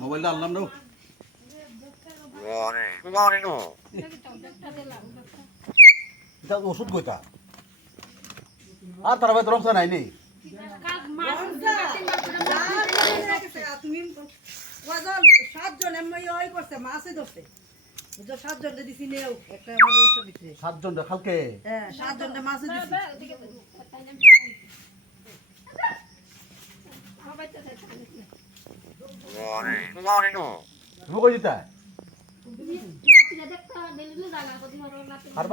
মোবাইলটা আনলাম না? ওষুধ কইতা আর তার ভাই তোর নাই নেই করছে মাছই ধরছে বুঝছ সাতজন দিছি নেও একটা আমার ওষুধ দিছে। সাতজন খালকে হ্যাঁ সাতজনটা মাছই দিছি। তুমি কই দিতা? আর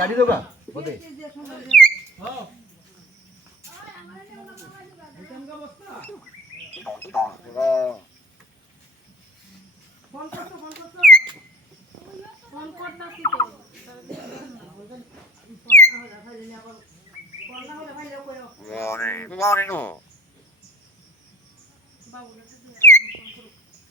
গাড়ি দেবা বোধে ফোন করছ ফোন করছ ফোন না হলে ভাইলে কইও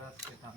এটা রাস্তায় কাম